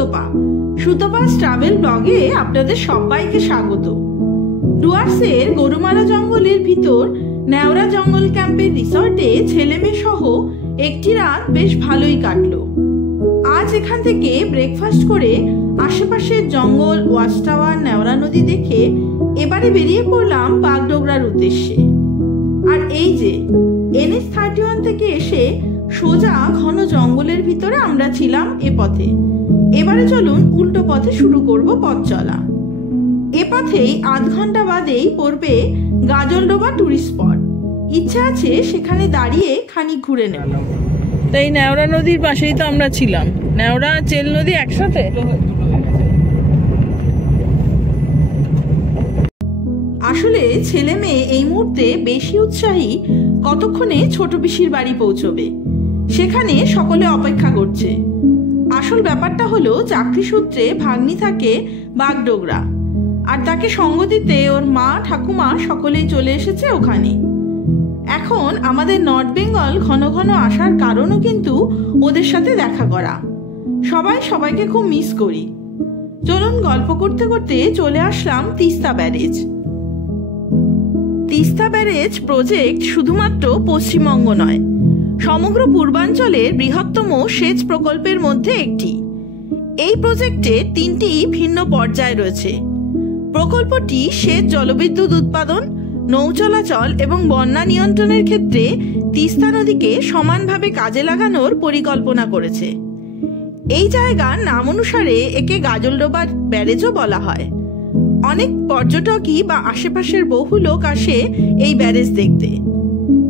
Sutapa. Sutapa's travel ব্লগে আপনাদের সবাইকে স্বাগত। ডুয়ার্সের গরুমারা জঙ্গলের ভিতর নেওরা জঙ্গল ক্যাম্পের রিসর্টে ছেলে মেয়ে সহ একটি রাত বেশ ভালোই কাটলো। আজ এখান থেকে ব্রেকফাস্ট করে আশেপাশের জঙ্গল, ওয়াচ টাওয়ার, নেওরা নদী দেখে এবারে বেরিয়ে পড়লাম বাগডোগরার উদ্দেশ্যে। আর এই যে NH-31 থেকে এসে সোজা ঘন জঙ্গলের ভিতরে আমরা ছিলাম এ পথে। এবারে চলুন উল্টো পথে শুরু করব পথ চলা। এ পথেই আধ ঘন্টা বাদেই পড়বে গাজলডোবা টুরিস্ট স্পট। ইচ্ছা আছে সেখানে দাঁড়িয়ে খানিক ঘুরে নেব। তাই নেওরা নদীর পাশেই তো আমরা ছিলাম। নেওরা চেল নদী একসাথে। আসলে ছেলে মেয়ে এই মুহূর্তে বেশি উৎসাহী কতক্ষণে ছোট পিসির বাড়ি পৌঁছবে, সেখানে সকলে অপেক্ষা করছে। আসল ব্যাপারটা হলো চাকরি সূত্রে ভাগ্নি থাকে বাগডোগরা, আর তাকে সঙ্গ দিতে ওর মা ঠাকুমা সকলেই চলে এসেছে ওখানে। এখন আমাদের নর্থ বেঙ্গল ঘন ঘন আসার কারণও কিন্তু ওদের সাথে দেখা করা। সবাই সবাইকে খুব মিস করি। চলুন গল্প করতে করতে চলে আসলাম Teesta barrage. Teesta barrage project শুধুমাত্র পশ্চিমবঙ্গ নয়, সমগ্র পূর্বাঞ্চলের বৃহত্তম সেচ প্রকল্পের মধ্যে একটি। এই প্রজেক্টে 3টি ভিন্ন পর্যায় রয়েছে। প্রকল্পটি সেচ, জলবিদ্যুৎ উৎপাদন, নৌ চলাচল এবং বন্যা নিয়ন্ত্রণের ক্ষেত্রে তিস্তা নদীকে সমানভাবে কাজে লাগানোর পরিকল্পনা করেছে। এই জায়গার নাম অনুসারে একে গাজলডোবা ব্যারেজও বলা হয়। অনেক পর্যটকই বা আশেপাশের বহু লোক আসে এই ব্যারেজ দেখতে।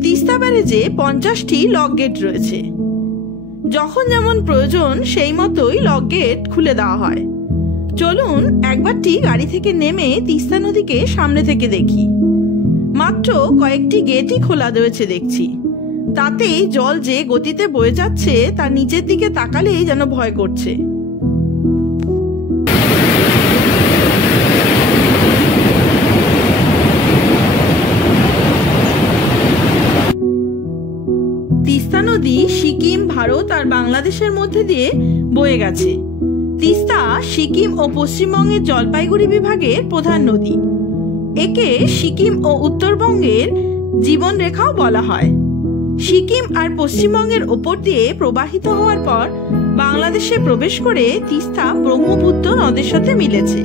তিস্তা ব্যারেজে 50টি লক গেট রয়েছে। যখন যেমন প্রয়োজন সেই মতোই লক গেট খুলে দেওয়া হয়। চলুন একবারটি গাড়ি থেকে নেমে তিস্তা নদীকে সামনে থেকে দেখি। মাত্র কয়েকটি গেটই খোলা রয়েছে দেখছি। তাতেই জল যে গতিতে বয়ে যাচ্ছে তা নিচের দিকে তাকালেই যেন ভয় করছে। তিস্তা নদী সিকিম, ভারত আর বাংলাদেশের মধ্যে দিয়ে বয়ে গেছে। তিস্তা সিকিম ও পশ্চিমবঙ্গের জলপাইগুড়ি বিভাগের প্রধান নদী। একে সিকিম ও উত্তরবঙ্গের জীবন রেখাও বলা হয়। সিকিম আর পশ্চিমবঙ্গের ওপর দিয়ে প্রবাহিত হওয়ার পর বাংলাদেশে প্রবেশ করে তিস্তা ব্রহ্মপুত্র নদের সাথে মিলেছে।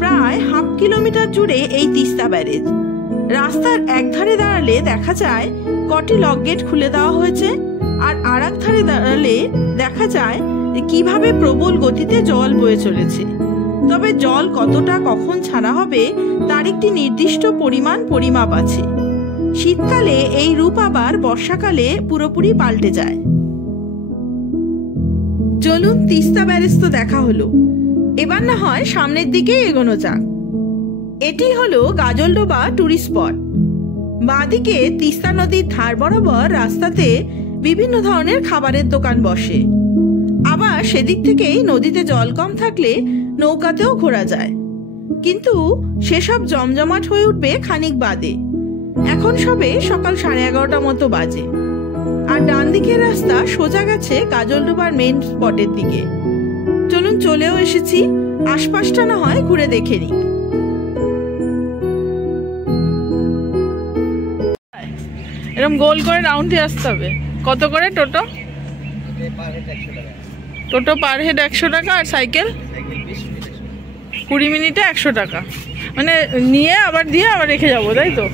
প্রায় 1/2 কিলোমিটার জুড়ে এই তিস্তা ব্যারেজ। রাস্তার একধারে দাঁড়ালে দেখা যায় কটি লক গেট খুলে দেওয়া হয়েছে, আর আরেক ধারে দাঁড়ালে দেখা যায় কিভাবে প্রবল গতিতে জল বয়ে চলেছে। তবে জল কতটা কখন ছাড়া হবে তার একটি নির্দিষ্ট পরিমাপ আছে। শীতকালে এই রূপ আবার বর্ষাকালে পুরোপুরি পাল্টে যায়। চলুন তিস্তা ব্যারেজ তো দেখা হলো, এবার না হয় সামনের দিকে এগোনো যাক। এটি হলো গাজলডোবা টুরিস্ট স্পট। বাঁদিকে তিস্তা নদীর ধার বরাবর রাস্তাতে বিভিন্ন ধরনের খাবারের দোকান বসে। আবার সেদিক থেকেই নদীতে জল কম থাকলে নৌকাতেও ঘোরা যায়, কিন্তু সেসব জমজমাট হয়ে উঠবে খানিক বাদে। এখন সবে সকাল 11:30 মতো বাজে, আর ডান দিকের রাস্তা সোজা গেছে গাজলডোবার মেইন স্পটের দিকে। চলুন চলেও এসেছি, আশপাশটা না হয় ঘুরে দেখে নিই। এরকম গোল করে রাউন্ডে আসতে হবে। কত করে টোটো? টোটো পার হেড 100 টাকা, আর সাইকেল 20 মিনিটে 100 টাকা। মানে নিয়ে আবার দিয়ে আবার রেখে যাবো, তাই তো?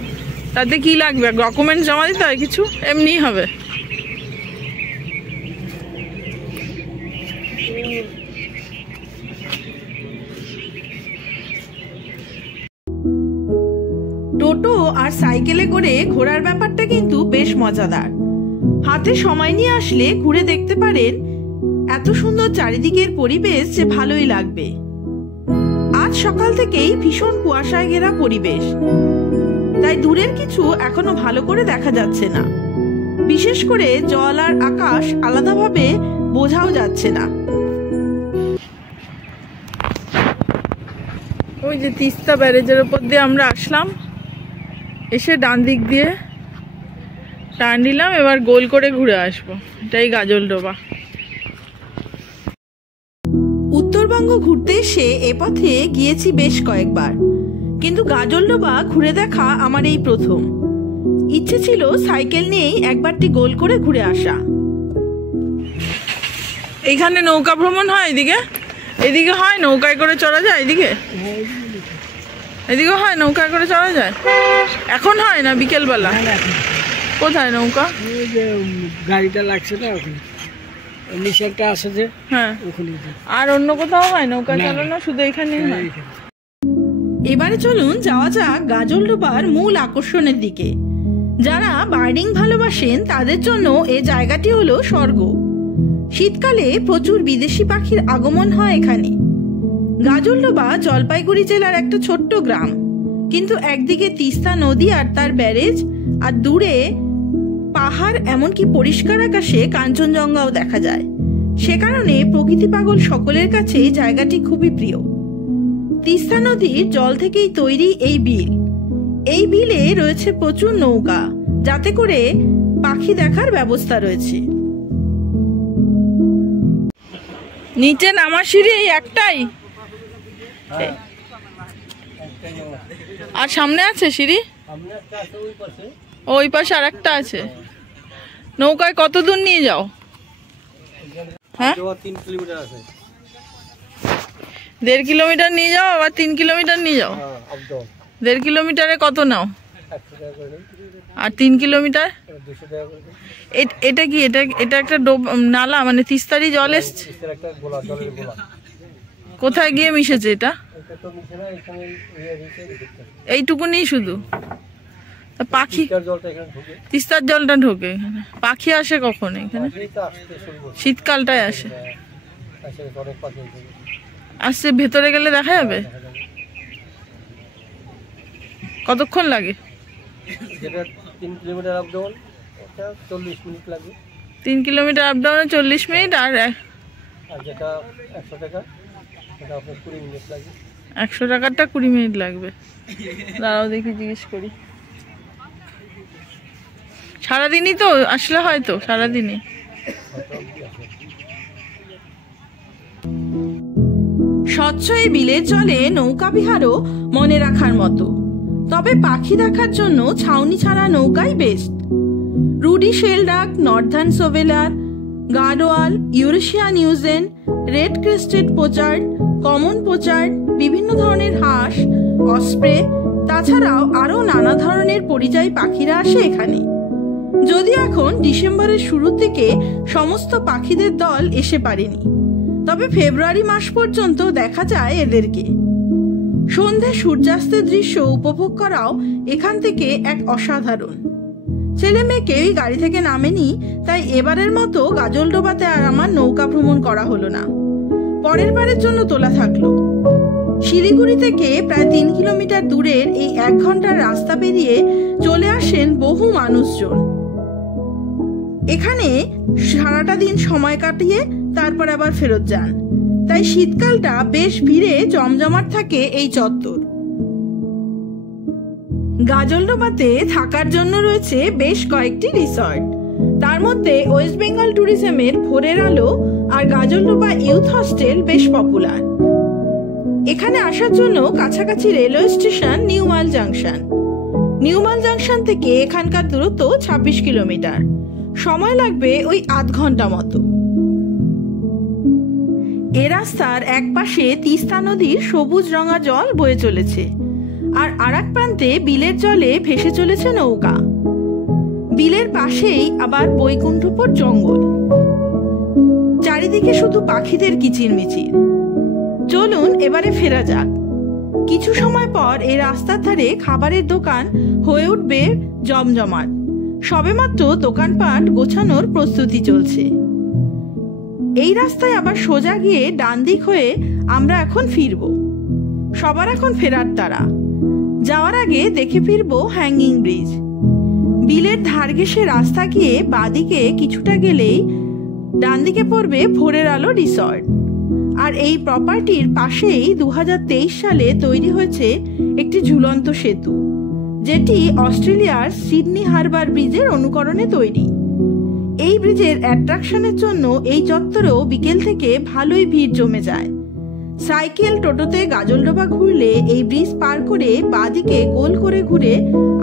তাতে কি লাগবে? ডকুমেন্ট জমা দিতে হয় কিছু? এমনি হবে। টোটো আর সাইকেলে করে ঘোরার ব্যাপারটা কিন্তু বেশ মজাদার। হাতে সময় নিয়ে আসলে ঘুরে দেখতে পারেন। এত সুন্দর চারিদিকের পরিবেশ যে ভালোই লাগবে। আজ সকাল থেকেই ভীষণ কুয়াশায় ঘেরা পরিবেশ, তাই দূরের কিছু এখনো ভালো করে দেখা যাচ্ছে না। বিশেষ করে জল আর আকাশ আলাদাভাবে বোঝাও যাচ্ছে না। ওই যে তিস্তা ব্যারেজের উপর দিয়ে আমরা আসলাম, এসে ডান দিক দিয়ে টার্ন নিলাম, এবার গোল করে ঘুরে আসবো। এটাই গাজলডোবা। উত্তরবঙ্গ ঘুরতে এসে এ পথে গিয়েছি বেশ কয়েকবার, কিন্তু গাজলডোবা ঘুরে দেখা আমার এই প্রথম। ইচ্ছে ছিল সাইকেল নিয়েই একবারটি গোল করে ঘুরে আসা। এইখানে নৌকা ভ্রমণ হয়, এদিকে হয় নৌকায় করে চড়া যায়, এদিকে হয় নৌকায় করে চড়া যায়। এখন হয় না বিকেলবেলা? কোথায় নৌকা? গাড়িটা লাগছে না ওখানে, নিচে একটা আছে যে, হ্যাঁ ওখানে। আর অন্য কোথাও হয় নৌকা চালানো? শুধু এখানেই হয়। এবারে চলুন যাওয়া যাক গাজলডোবার মূল আকর্ষণের দিকে। যারা বার্ডিং ভালোবাসেন তাদের জন্য এই জায়গাটি হলো স্বর্গ। শীতকালে প্রচুর বিদেশি পাখির আগমন হয় এখানে। গাজলডোবা জলপাইগুড়ি জেলার একটা ছোট্ট গ্রাম, কিন্তু একদিকে তিস্তা নদী আর তার ব্যারেজ, আর দূরে পাহাড়, এমনকি পরিষ্কার আকাশে কাঞ্চনজঙ্ঘাও দেখা যায়। সে কারণে প্রকৃতি পাগল সকলের কাছে জায়গাটি খুবই প্রিয়। তিস্তা নদীর জল থেকেই তৈরি এই বিল। এই বিলে রয়েছে প্রচুর নৌকা, যাতে করে পাখি দেখার ব্যবস্থা রয়েছে। নিচে নামার সিঁড়ি এই একটাই, আর সামনে আছে সিঁড়ি? ওই পাশে আর একটা আছে। নৌকায় কত দূর নিয়ে যাও? হ্যাঁ 1.5 কিলোমিটার নিয়ে যাও, আবার 3 কিলোমিটার নিয়ে যাও। 1.5 কিলোমিটারে কত নাও? আর 3 কিলোমিটার? এটা কি? এটা একটা নালা, মানে তিস্তারি জল এসছে? কোথায় গিয়ে মিশেছে এটা? এইটুকুনি শুধু? পাখি, তিস্তার জলটা ঢোকে এখানে? পাখি আসে কখন এখানে? শীতকালটায় আসে। আসছে, ভেতরে গেলে দেখা যাবে? কতক্ষণ লাগে? 3 কিলোমিটার আপ ডাউন 40 মিনিট লাগে। 3 কিলোমিটার আপ ডাউনে 40 মিনিট, আর যেটা 100 টাকা সেটা আপনার 20 মিনিট লাগে। 100 টাকারটা 20 মিনিট লাগবে। দাঁড়াও দেখি জিজ্ঞেস করি। সারাদিনই তো আসলে? হয়তো সারাদিনই। স্বচ্ছ এই বিলের জলে নৌকা বিহারও মনে রাখার মতো। তবে পাখি দেখার জন্য ছাউনি ছাড়া নৌকাই best. Ruddy shelduck, northern shoveler, gadwall, Eurasian wigeon, red crested pochard, common pochard, বিভিন্ন ধরনের হাঁস, অস্প্রে, তাছাড়াও আরও নানা ধরনের পরিযায়ী পাখিরা আসে এখানে। যদিও এখন ডিসেম্বরের শুরুর দিকে সমস্ত পাখিদের দল এসে পারেনি, তবে ফেব্রুয়ারি মাস পর্যন্ত দেখা যায় এদেরকে। সন্ধে সূর্যাস্তের দৃশ্য উপভোগ করাও এখান থেকে এক অসাধারণ। ছেলে মেয়ে কেউই গাড়ি থেকে নামেনি, তাই এবারের মতো গাজলডোবাতে আর আমার নৌকা ভ্রমণ করা হলো না। পরের বারের জন্য তোলা থাকলো। শিলিগুড়ি থেকে প্রায় 3 কিলোমিটার দূরের এই 1 ঘন্টার রাস্তা পেরিয়ে চলে আসেন বহু মানুষজন। এখানে সারাটা দিন সময় কাটিয়ে তারপর আবার ফেরত যান, তাই শীতকালটা বেশ ভিড়ে জমজমাট থাকে এই চত্বর। গাজলডোবাতে থাকার জন্য রয়েছে বেশ কয়েকটি রিসর্ট। তার মধ্যে ওয়েস্ট বেঙ্গল ট্যুরিজমের ভোরের আলো আর গাজলডোবা ইউথ হস্টেল বেশ পপুলার। এখানে আসার জন্য কাছাকাছি রেলওয়ে স্টেশন নিউমাল জাংশন। নিউমাল জাংশন থেকে এখানকার দূরত্ব 26 কিলোমিটার। সময় লাগবে ওই আধ ঘন্টা মতো। এ রাস্তার এক পাশে তিস্তা নদীর সবুজ রঙা জল বয়ে চলেছে, আর আরেক প্রান্তে বিলের জলে ভেসে চলেছে নৌকা। বিলের পাশেই আবার বৈকুণ্ঠপুর জঙ্গল। চারিদিকে শুধু পাখিদের কিচিরমিচির। চলুন এবারে ফেরা যাক। কিছু সময় পর এই রাস্তার ধারে খাবারের দোকান হয়ে উঠবে জমজমাট। সবেমাত্র দোকানপাট গোছানোর প্রস্তুতি চলছে। এই রাস্তায় আবার সোজা গিয়ে ডান দিক হয়ে আমরা এখন ফিরব। সবার এখন ফেরার তাড়া। যাওয়ার আগে দেখে ফিরবো হ্যাঙ্গিং ব্রিজ। বিলের ধার ঘেঁষে রাস্তা গিয়ে বাঁদিকে কিছুটা গেলেই ডান দিকে পড়বে ভোরের আলো রিসর্ট। আর এই প্রপার্টির পাশেই 2023 সালে তৈরি হয়েছে একটি ঝুলন্ত সেতু, যেটি অস্ট্রেলিয়ার সিডনি হারবার ব্রিজের অনুকরণে তৈরি। এই ব্রিজের অ্যাট্রাকশনের জন্য এই চত্বরেও বিকেল থেকে ভালোই ভিড় জমে যায়। সাইকেল টোটোতে গাজলডোবা ঘুরলে এই ব্রিজ পার করে বাঁদিকে গোল করে ঘুরে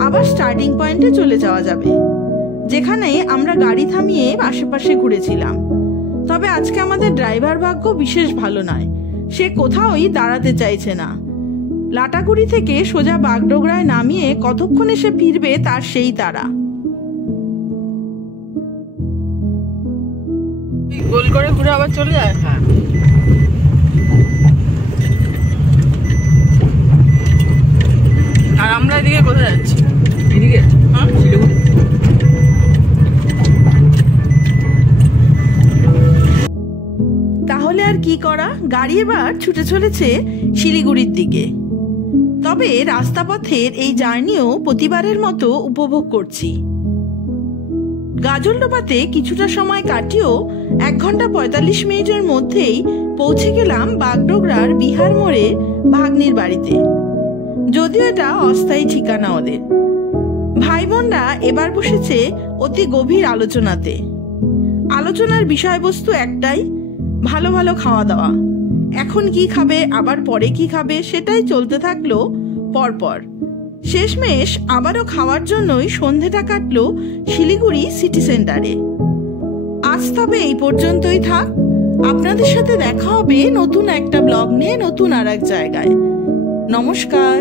আবার স্টার্টিং পয়েন্টে চলে যাওয়া যাবে, যেখানে আমরা গাড়ি থামিয়ে আশেপাশে ঘুরেছিলাম। তবে আজকে আমাদের ড্রাইভার ভাগ্য বিশেষ ভালো নয়, সে কোথাওই দাঁড়াতে চাইছে না। লাটাগুড়ি থেকে সোজা বাগডোগরায় নামিয়ে কতক্ষণে সে ফিরবে তার সেই তাড়া। গোল করে ঘুরে আবার চলে যায়। হ্যাঁ, আর আমরা এদিকে কোথায় যাচ্ছি? এদিকে শিলিগুড়ি। তাহলে আর কি করা, গাড়ি এবার ছুটে চলেছে শিলিগুড়ির দিকে। তবে রাস্তাপথের এই জার্নিও প্রতিবারের মতো উপভোগ করছি। গাজলডোবাতে কিছুটা সময় কাটিয়েও 1 ঘন্টা 45 মিনিটের মধ্যেই পৌঁছে গেলাম বাগডোগরার বিহার মোড়ে ভাগ্নির বাড়িতে। যদিও এটা অস্থায়ী ঠিকানা ওদের। ভাই বোনরা এবার বসেছে অতি গভীর আলোচনাতে। আলোচনার বিষয়বস্তু একটাই, ভালো ভালো খাওয়া দাওয়া। এখন কি খাবে, আবার পরে কি খাবে, সেটাই চলতে থাকলো পরপর। শেষমেশ আবারও খাওয়ার জন্যই সন্ধেটা কাটলো শিলিগুড়ি সিটি সেন্টারে। আজ তবে এই পর্যন্তই থাক। আপনাদের সাথে দেখা হবে নতুন একটা ব্লগ নিয়ে, নতুন আর এক জায়গায়। নমস্কার।